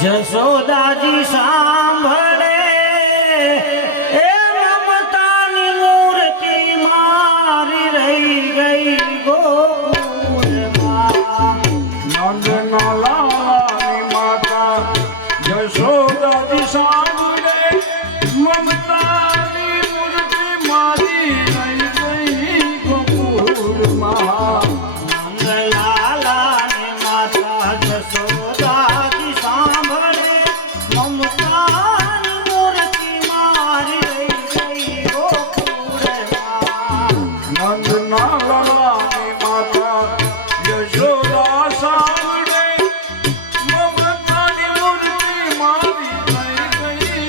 જશોદાજી સાંભળે એ મમતાની મૂર્તિ મારી રહી ગઈ ગોકુળમાં. નંદના લાલાની માતા જશોદાજી સાંભળે મમતાની મૂર્તિ મારી રહી ગઈ ગોકુળમાં. નંદલાલાની માતા જશોદાજી સાંભળે મમતાની મૂર્તિ મારી રહી ગઈ ગોકુળમાં. નંદના લાલાની માતા યશોદા સાંભળે મમતાની મૂર્તિ મારી રહી ગઈ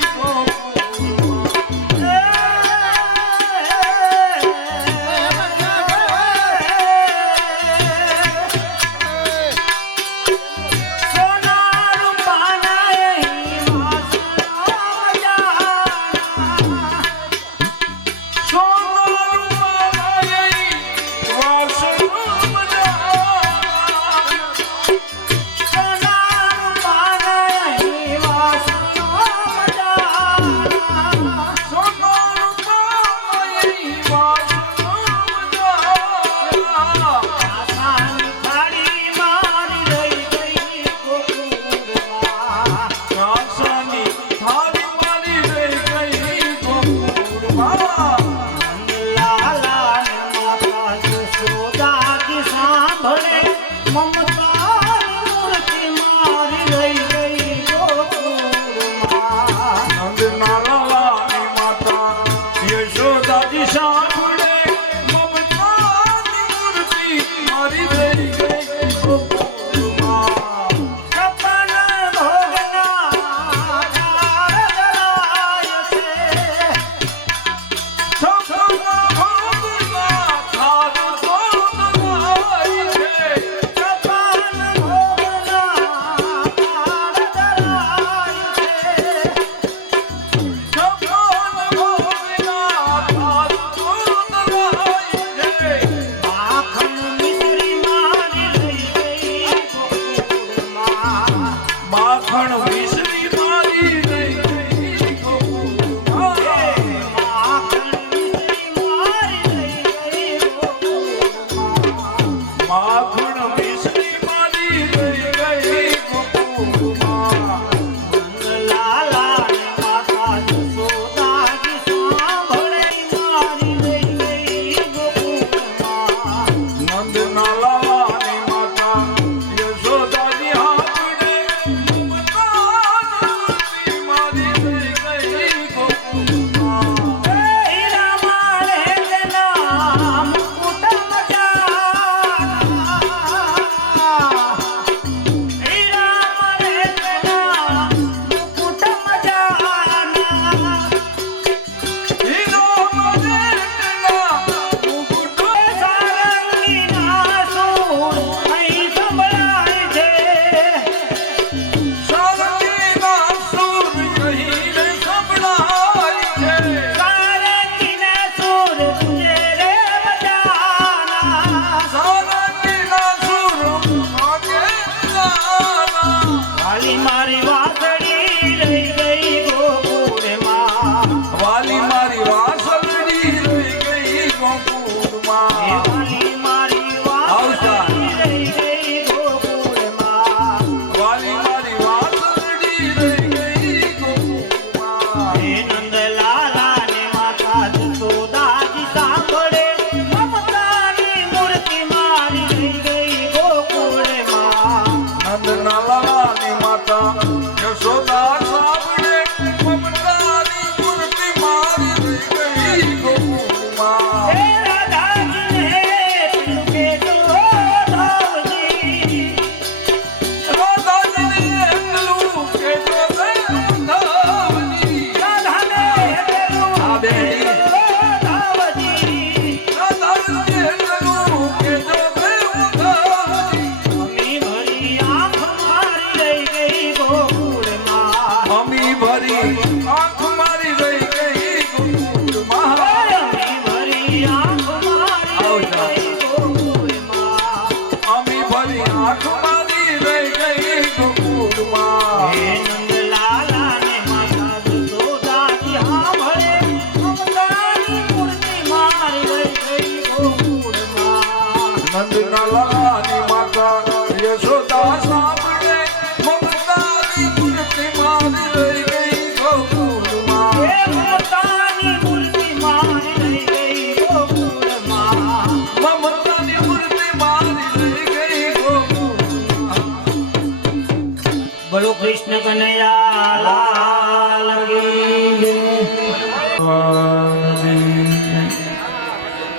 કૃષ્ણ કનૈયા લાલ કી જય.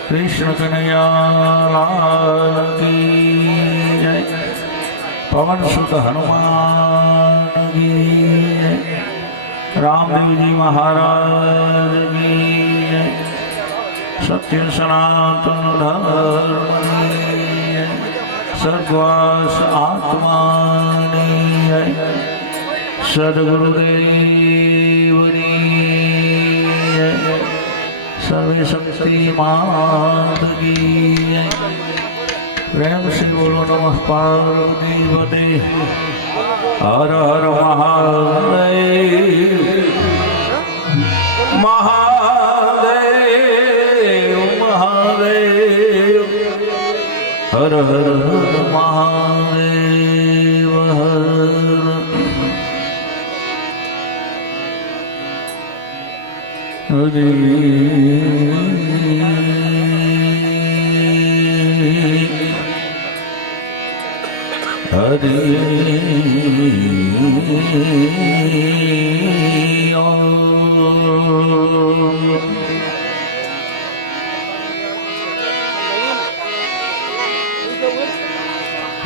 કૃષ્ણ કનૈયા લાલ કી જય. પવન સુત હનુમાન કી જય. રામદેવજી મહારાજ કી જય. સત્ય સનાતન ધર્મની જય. સર્વાસ આત્માની જય. સદગુરુદેવની જય. સર્વે શક્તિ માત કી જય. પ્રેમ से बोलो नमः पार्वती पते हर हर महादेव महादेव महादेव हर हर महादेव हर हरि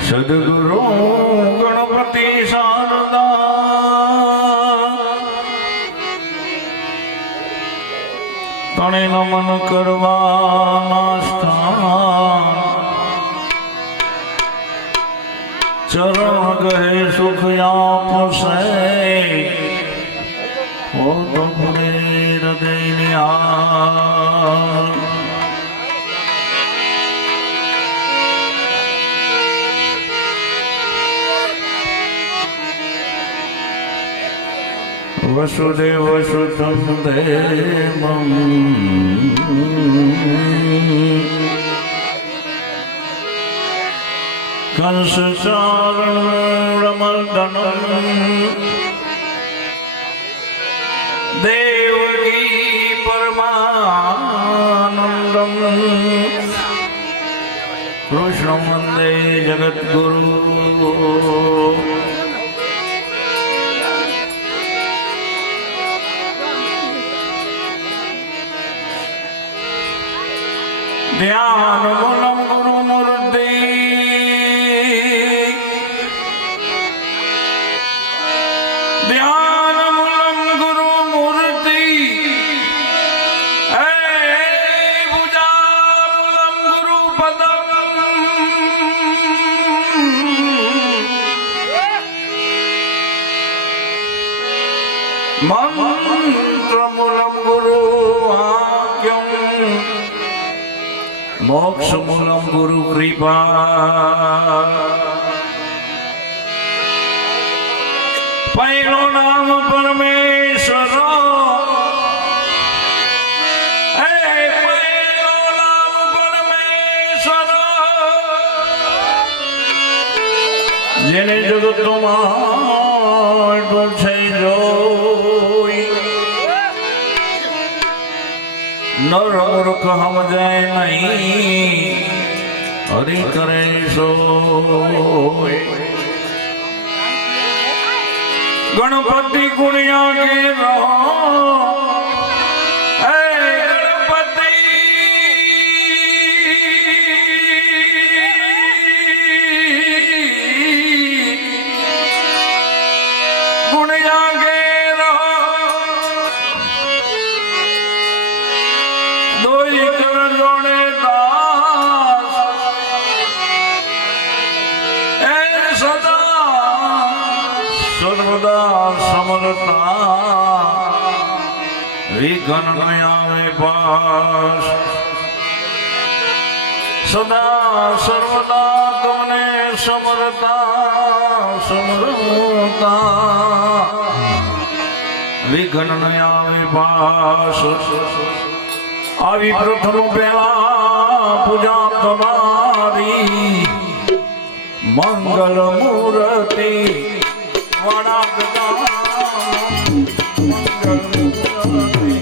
सद्गुरु गणपति शारदा तणे नमन करवाना स्थान चरण गए सुख आपसे हो तो पूरे हृदय निहार वसुदेव सुतं देवं कंस चारणमर्दनं देवकी परमानन्दं कृष्णं वन्दे जगद्गुरु ध्यान मूलम गुरु मूर्ति ध्यान मूलम गुरु मूर्ति भुजा मूलम गुरु पदम मंत्र मूलम गुरु आज्ञम मोक्ष मूलम गुरु कृपा पहलो नाम परमेश्वर पहलो नाम परमेश्वर जेने जगत माटो छे जोई नर मूर्ख हम जाए नहीं हरि करे सो गणपति गुणिया के रहो गणपति गुणिया के रहो दोई कर जोड़े दास सदा सर्वदा समरता विघ्न न आवे पास सदा सर्वदा तुमने समरता समरता विघ्न न आवे पास આવી પ્રથમ પહેલા પૂજા તમારી મંગલ મૂર્તિ વડાગતા મંગલ મૂર્તિ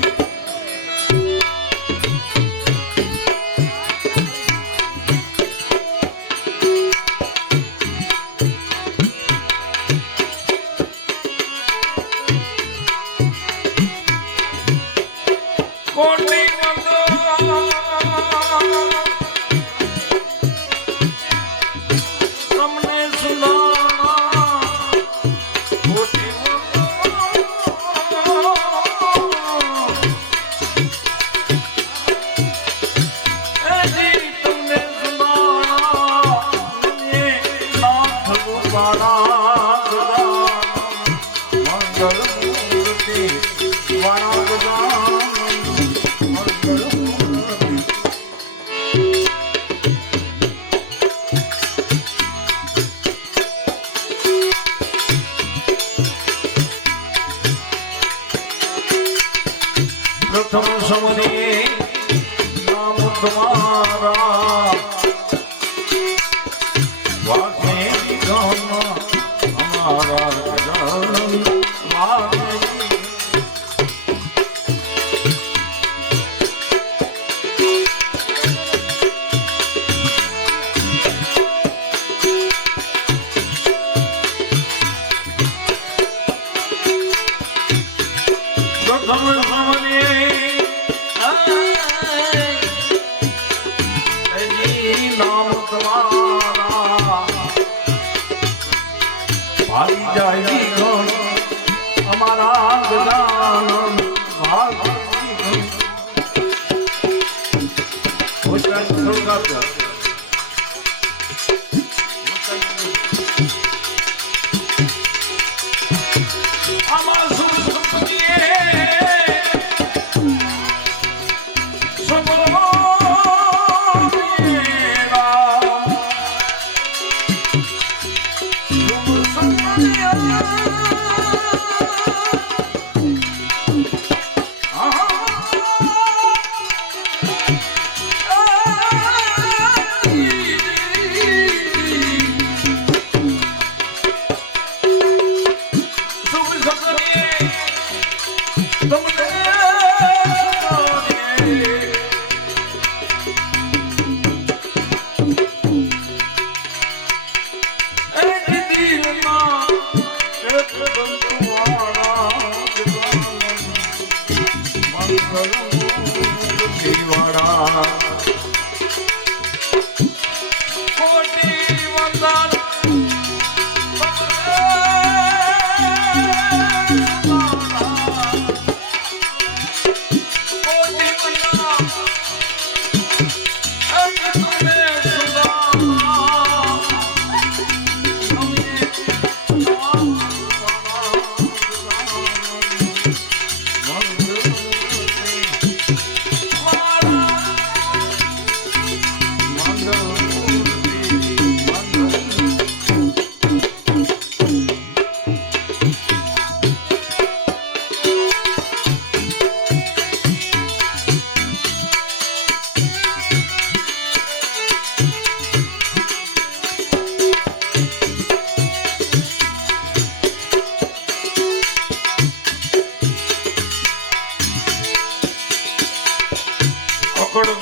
મૂર્તિ વાળા ગજાનન મંગળ મૂર્તિ. પ્રથમ સમયે નામ તમારા વાકે ગામ અમારા ગજાનન લાગે. પ્રથમ સમયે નામ તમારા ભાઈ જાય ગણ અમારા ગજાનન ભાગી ગણ. આમાં સુખ સંપત્તિએ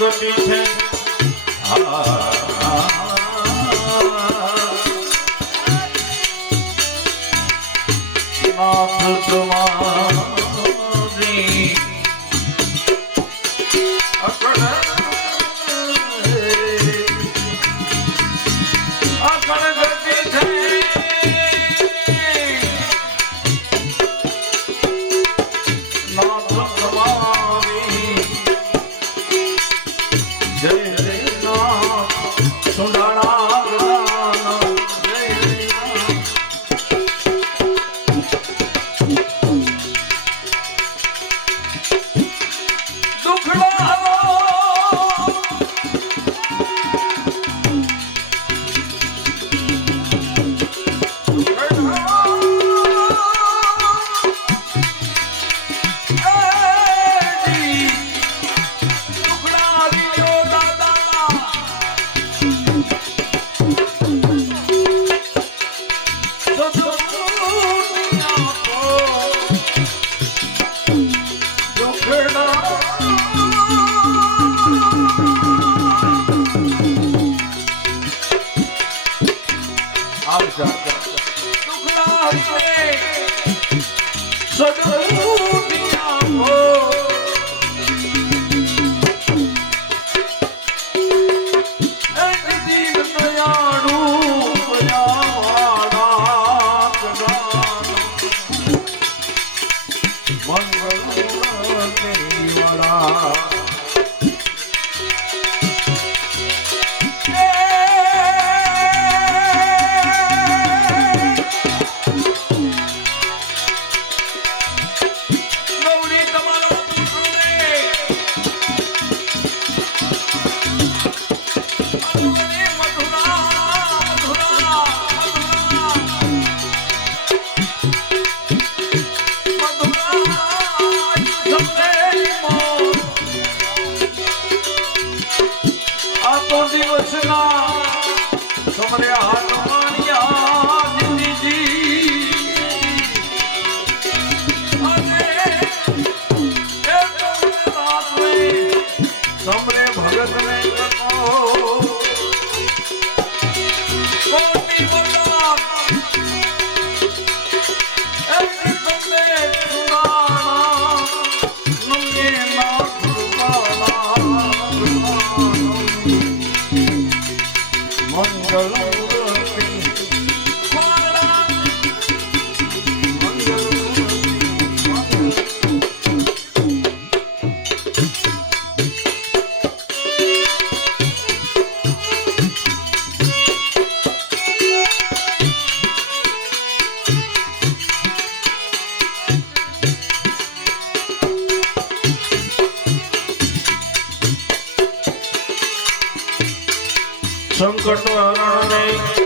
ગતિ છે નાથ તમારી અકળ ગતિ છે. નાથ તમારી જય જય નાથ સુંડાળા ગજાનન જય જય દુખડા સંકટ હરણને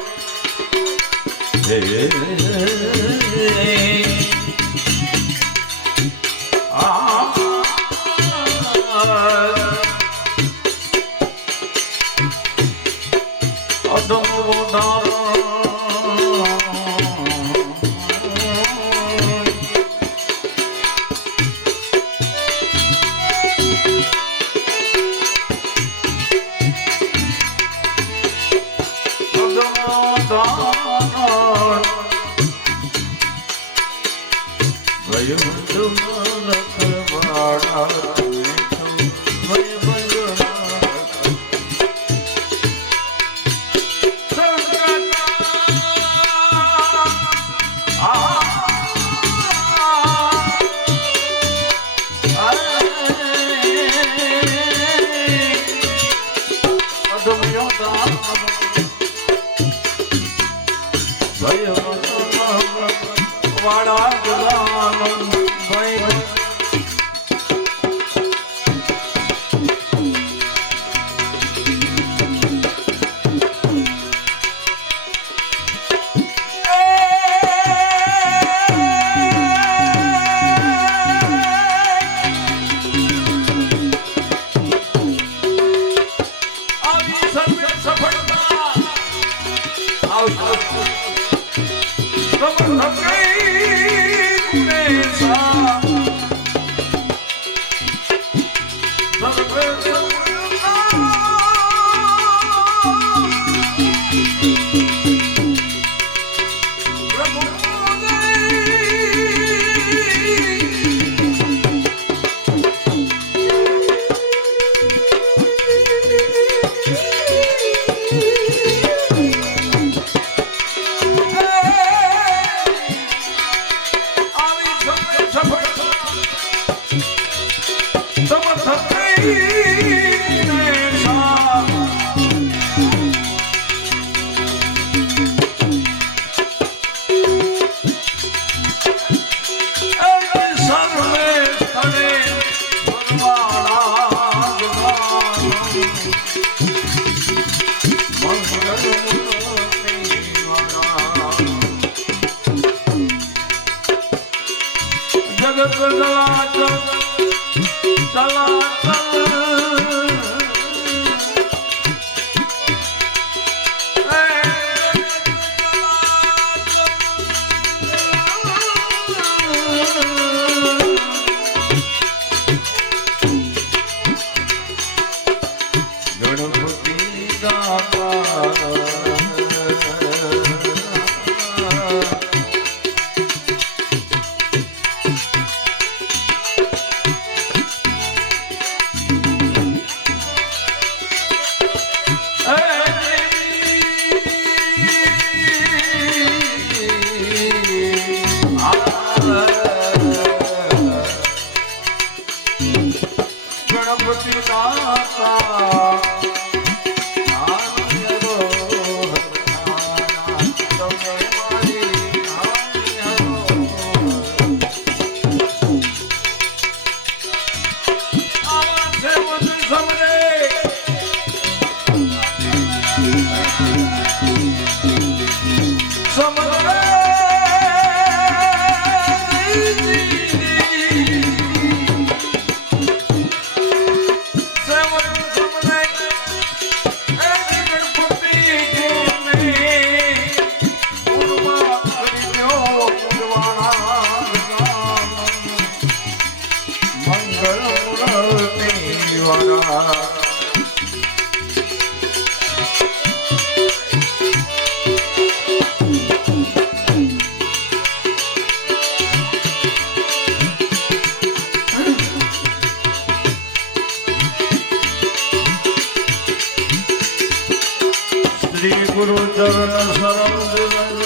ગુરુ ચરણ શરણ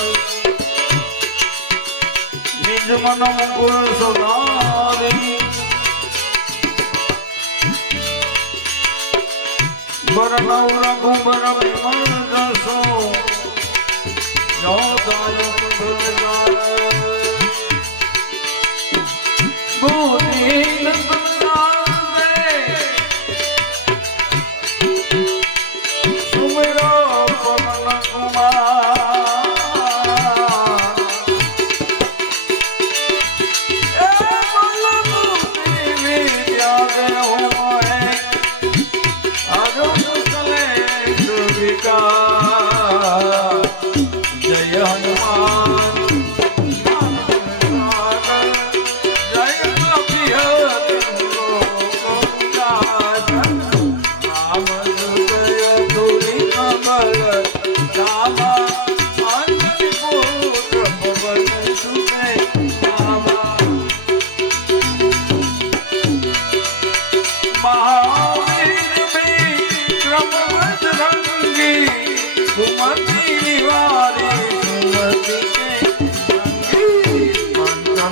નિજ મન મુકુર સુધારી બરનવ રઘુબર વિમલ જસો યોદાય બુદ્ધિ સુમેરો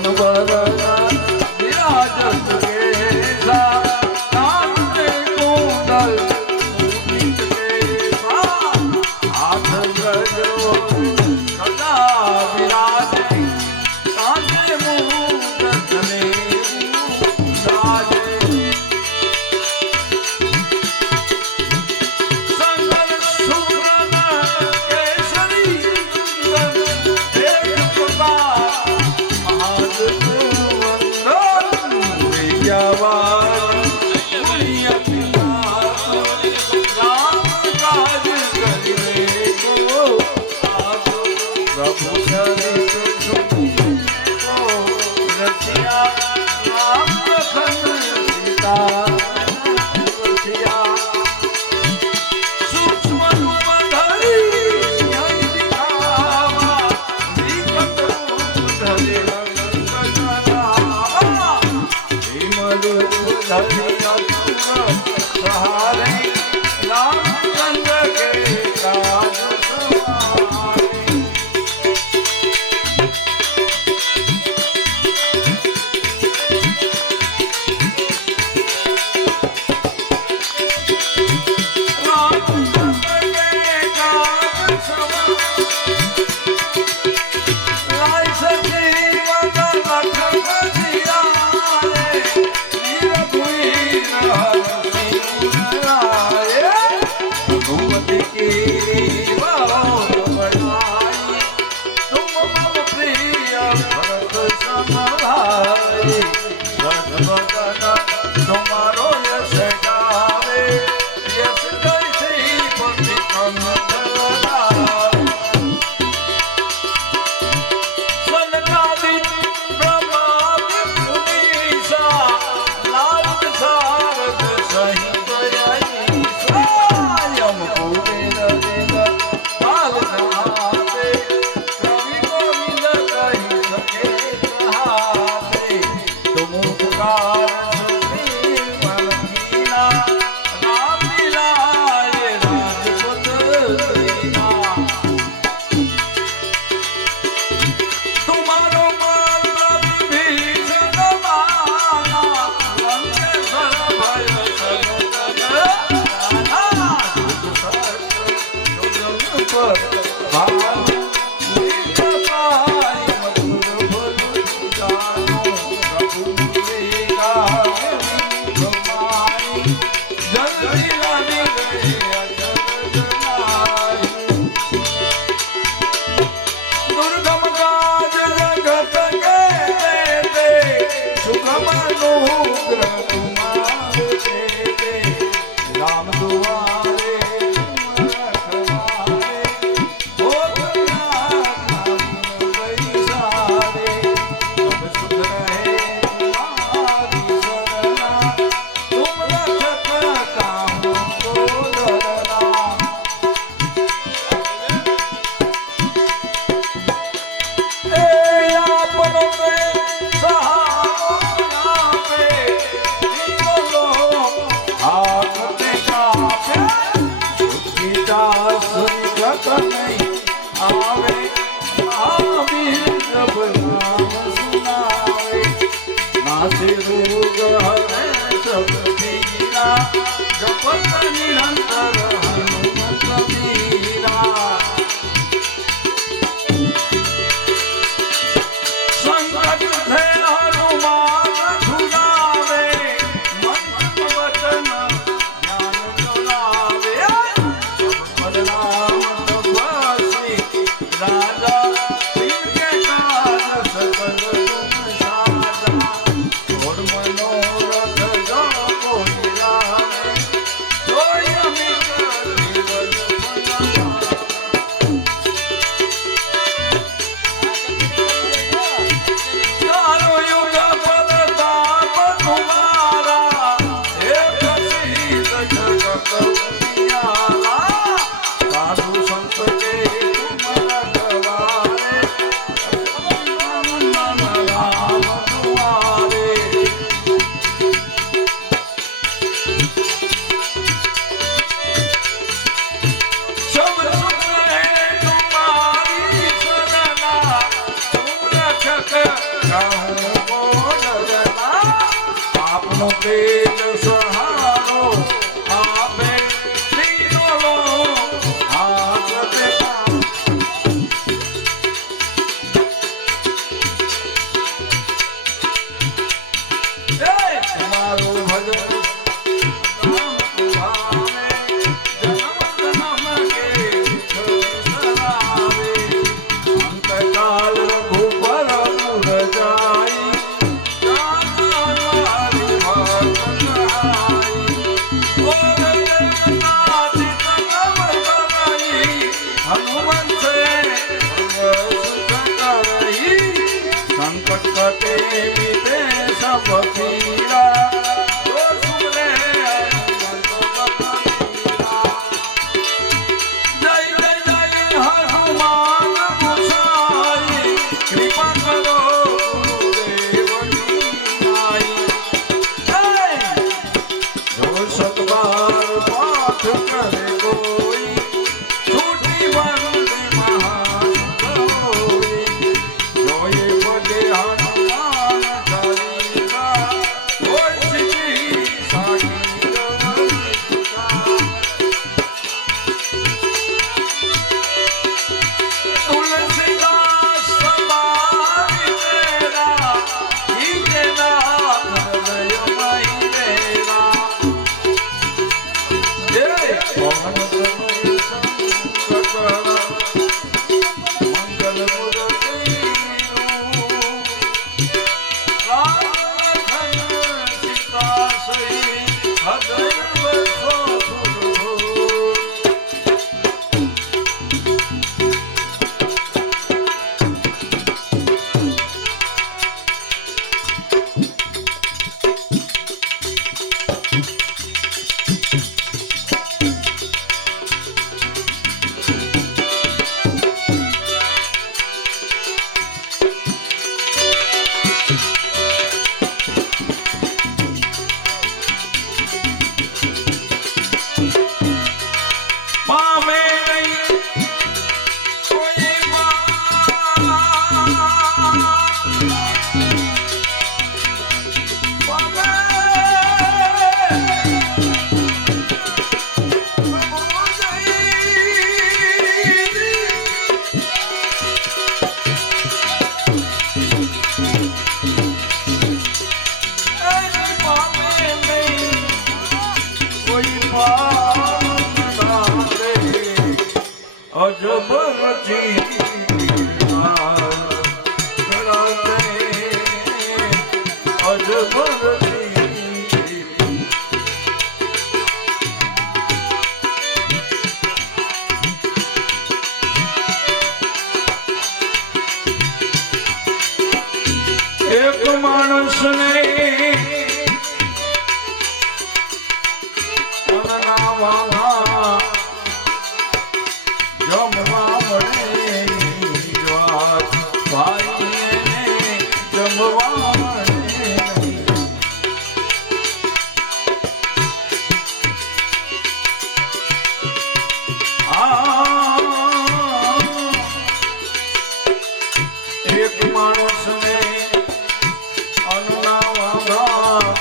वरना विराजत केसा कांते कुंडल मुकुट केसा हाथ गजो सदा विराजे कांते मुकुट ने राजे संगल सुरन केसरी देव प्रताप तुम्हारो यश गावे यश कैसे पति कम सनकादि ब्रह्मादि मुनीसा नारद सारद सहित यम कुबेर देव काल नाथे कवि गोविंद कहि सके कहाते तुम उपकार Oh, yeah. આપનો તેજ સહારો આપે દીનો હાથ દેતા મારું ભજન संकट कटे बीते सब पीड़ा जो सुने जय जय जय हनुमान गोसाई कृपा करो जो सतबार पाठ करे कोई छूटी बंदी महान होई जो ये बड़े हनुमान चालीसा होई सिद्धि साखी रमणीता तुलसीदास सदा तेरा ही तेरा हृदय मई मेरा पवन मंगल मूर्ति रामलखन सीता सहित हृदय बसो पावे नहीं कोई अजब रची अजब रची एक मानस ने જમવા મળે ભાઈને જમવા મળે એક માણસને અન્નના વાંધા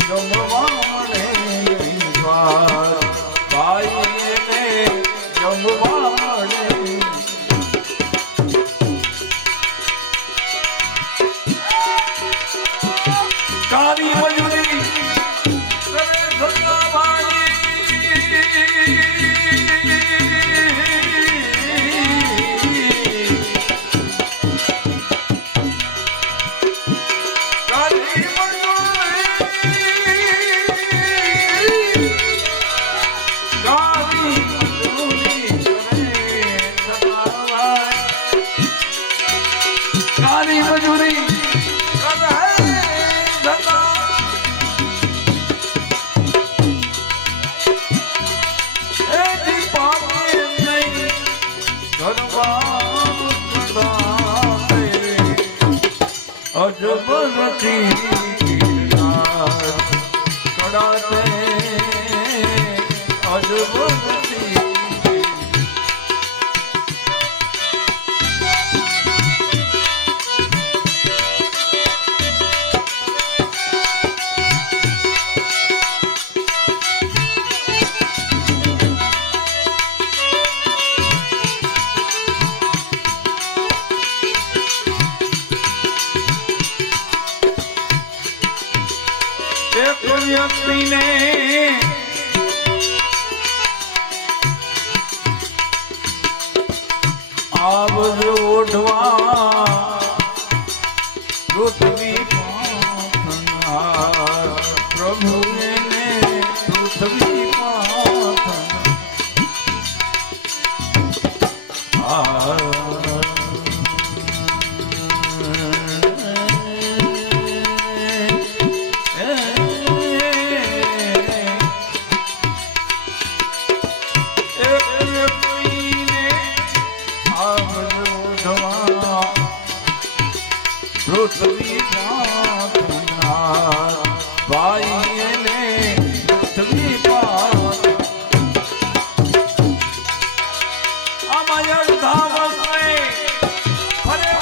જમવા મળે ભાઈને જમવા મળે કારી મજૂરી કરે ધંધાભાઈ કારી મજૂરી કારી કારી મજૂરી अजब रची कड़ाते अजब रची એક વ્યક્તિને આવજો ઓઢવા પૃથ્વી પાથનાર પ્રભુ એને પૃથ્વી પાથનાર પૃથ્વી પાથનાર ભાઈ એને પૃથ્વી પાથ આમાં અડધા વસ્ત્રે ફરે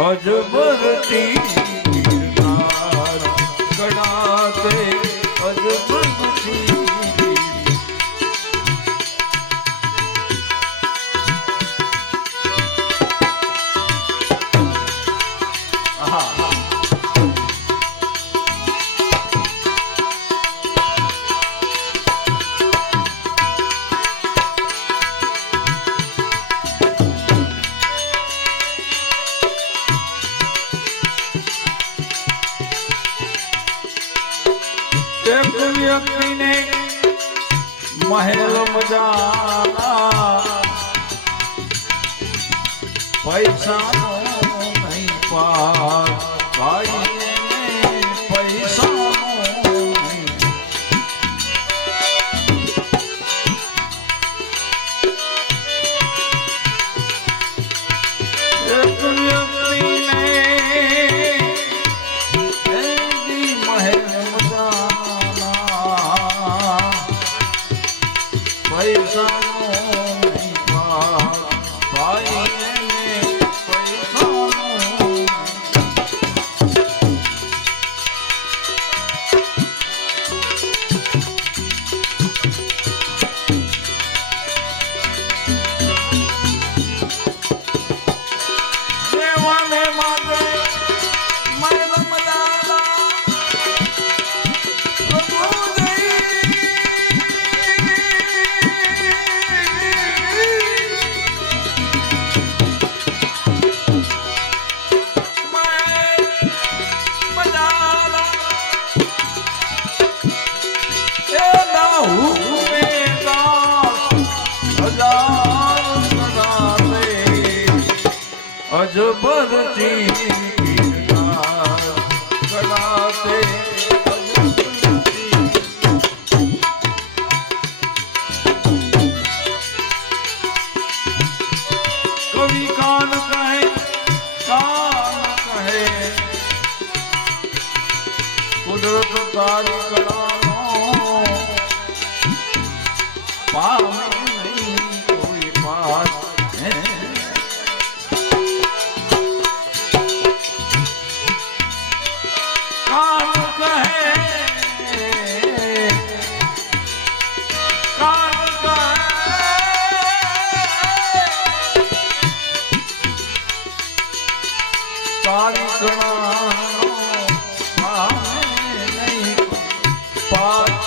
અજબરતી ગણાતે અજબરતી એક વ્યક્તિને મહેલ મજાના પૈસાનો નહીં પાર ભાઈ પૈસાનો નહીં એક વ્યક્તિને મહેલ પૈસાનો નહીં પાર ભાઈ એને પૈસાનો દેવાને માટે મહેલ મજાના અજબરતી ગણાતે કવિ કાન કહે કુદરત તારી કળાનો પામે નહીં કોઈ પાસ તારી કળાનો પામે નહીં પાસ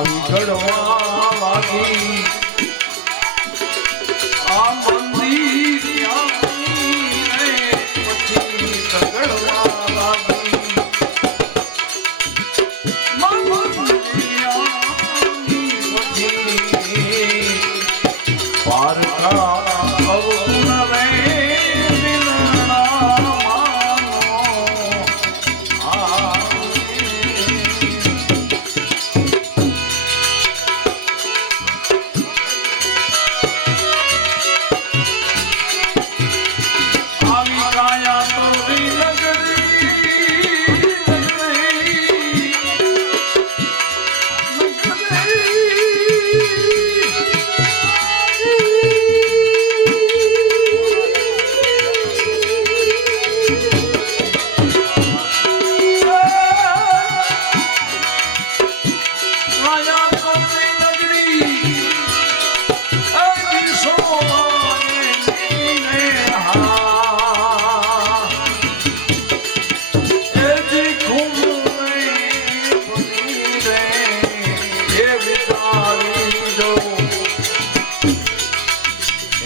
આવી ઘડવા લાગી આ મંદિર પછી ઘડવા લાગી પારકા અવગુણ રે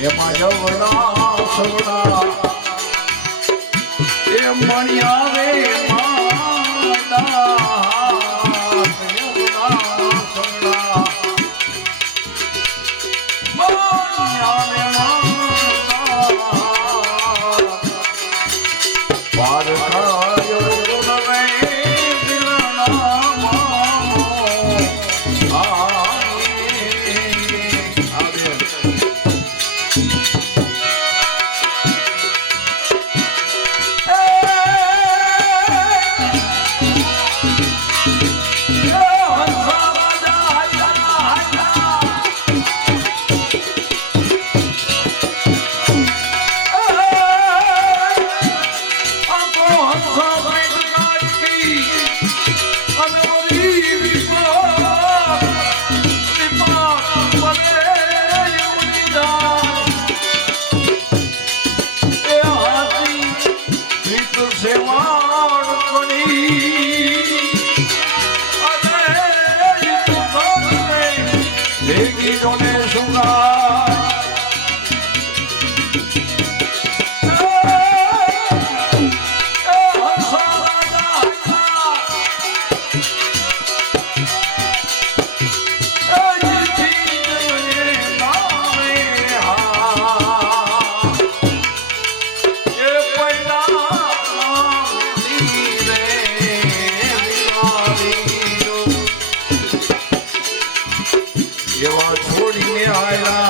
એમાં જવડા સવડા એ મણિયા રે એવા છોડીને આયા